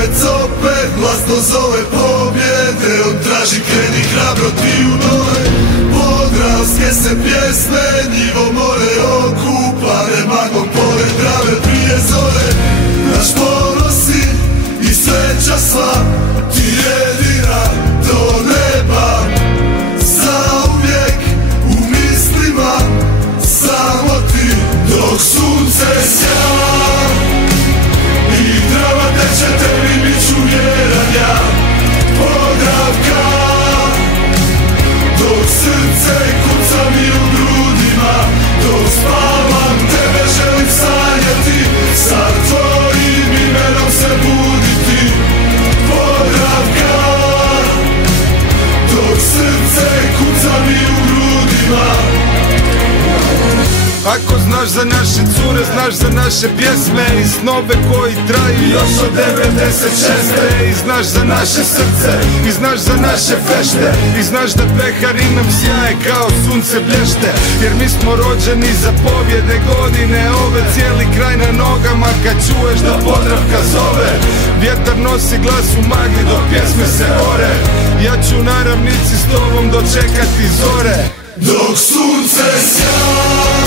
Podravec opet glasno zove pobjede. On traži kreni hrabro ti u dole. Podravske se pjesme njivo more okupane maglom pored Drave prije zore. Naš ponosi i sreća sva ti jedina do neba. Zauvijek u mislima samo ti dok sunce sja. I Drava teče tebi bit ću vjeran ja. Podravka dok srce kuca mi u grudima. Dok spavam tebe želim sanjati. Sa tvojim imenom se buditi. Podravka dok srce kuca mi u grudima. Ako znaš za naše cure, znaš za naše pjesme i snove koji traju još od 96. I znaš za naše srce, i znaš za naše fešte, i znaš da pehari nam sjaje kao sunce blješte. Jer mi smo rođeni za pobjede godine ove. Cijeli kraj na nogama kad čuješ da Podravka zove. Vjetar nosi glas u magli dok pjesme se ore. Ja ću na ravnici s tobom dočekati zore. Dok sunce sja.